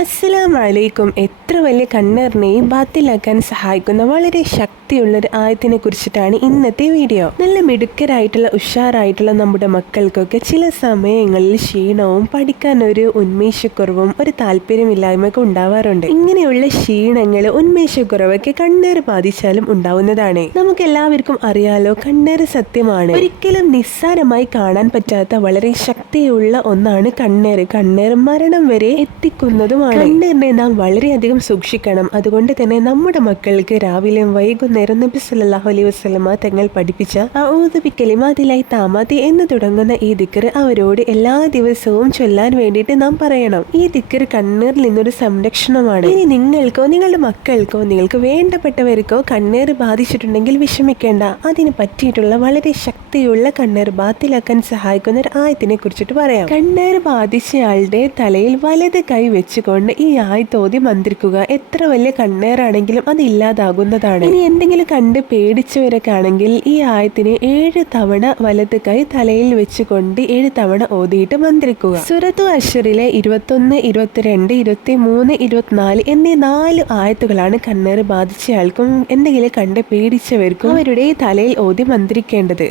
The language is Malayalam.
അസ്സലാമലൈക്കും. എത്ര വലിയ കണ്ണേറിനെയും ബാത്തിലാക്കാൻ സഹായിക്കുന്ന വളരെ ശക്തിയുള്ളൊരു ആയത്തിനെ കുറിച്ചിട്ടാണ് ഇന്നത്തെ വീഡിയോ. നല്ല മിടുക്കരായിട്ടുള്ള ഉഷാറായിട്ടുള്ള നമ്മുടെ മക്കൾക്കൊക്കെ ചില സമയങ്ങളിൽ ക്ഷീണവും പഠിക്കാനൊരു ഉന്മേഷക്കുറവും ഒരു താല്പര്യമില്ലായ്മയൊക്കെ ഉണ്ടാവാറുണ്ട്. ഇങ്ങനെയുള്ള ക്ഷീണങ്ങൾ ഉന്മേഷക്കുറവൊക്കെ കണ്ണേറ് ബാധിച്ചാലും ഉണ്ടാവുന്നതാണ്. നമുക്ക് എല്ലാവർക്കും അറിയാലോ, കണ്ണേറ് സത്യമാണ്. ഒരിക്കലും നിസ്സാരമായി കാണാൻ പറ്റാത്ത വളരെ ശക്തിയുള്ള ഒന്നാണ് കണ്ണേറ്. കണ്ണേറ് മരണം വരെ എത്തിക്കുന്നതുമാണ്. കണ്ണേറിനെ നാം വളരെയധികം സൂക്ഷിക്കണം. അതുകൊണ്ട് തന്നെ നമ്മുടെ മക്കൾക്ക് രാവിലെയും വൈകുന്നേരം നബി സല്ലല്ലാഹു അലൈഹി വസല്ലമ തങ്ങൾ പഠിപ്പിച്ച അഊദു ബികലിമാതില്ലാഹി താമാത്തി എന്ന് തുടങ്ങുന്ന ഈ ദിക്ർ അവരോട് എല്ലാ ദിവസവും ചൊല്ലാൻ വേണ്ടിയിട്ട് നാം പറയണം. ഈ ദിക്ർ കണ്ണേറിൽ നിന്നൊരു സംരക്ഷണമാണ്. ഇനി നിങ്ങൾക്കോ നിങ്ങളുടെ മക്കൾക്കോ നിങ്ങൾക്ക് വേണ്ടപ്പെട്ടവർക്കോ കണ്ണേറ് ബാധിച്ചിട്ടുണ്ടെങ്കിൽ വിഷമിക്കേണ്ട. അതിന് പറ്റിയിട്ടുള്ള വളരെ ശക്തിയുള്ള കണ്ണേറ് ബാത്തിലാക്കാൻ സഹായിക്കുന്ന ഒരു ആയത്തിനെ കുറിച്ചിട്ട് പറയാം. കണ്ണേറ് ബാധിച്ചയാളുടെ തലയിൽ വലത് കൈ വെച്ചുകൊണ്ട് ഈ ആയത്തോതി മന്ത്രിക്കുക. എത്ര വലിയ കണ്ണേറാണെങ്കിലും അത് ഇല്ലാതാകുന്നതാണ്. ഇനി എന്തെങ്കിലും കണ്ട് പേടിച്ചവരൊക്കെ ആണെങ്കിൽ ഈ ആയത്തിനെ 7 തവണ വലത് കൈ തലയിൽ വെച്ചുകൊണ്ട് 7 തവണ ഓതിയിട്ട് മന്ത്രിക്കുക. സൂറത്തു അശ്റിലെ 21, 22, 23, 24 എന്നീ 4 ആയത്തുകളാണ് കണ്ണേറ് ബാധിച്ചയാൾക്കും എന്തെങ്കിലും കണ്ട് പേടിച്ചവർക്കും അവരുടെ തലയിൽ ഓതി മന്ത്രിക്കേണ്ടത്.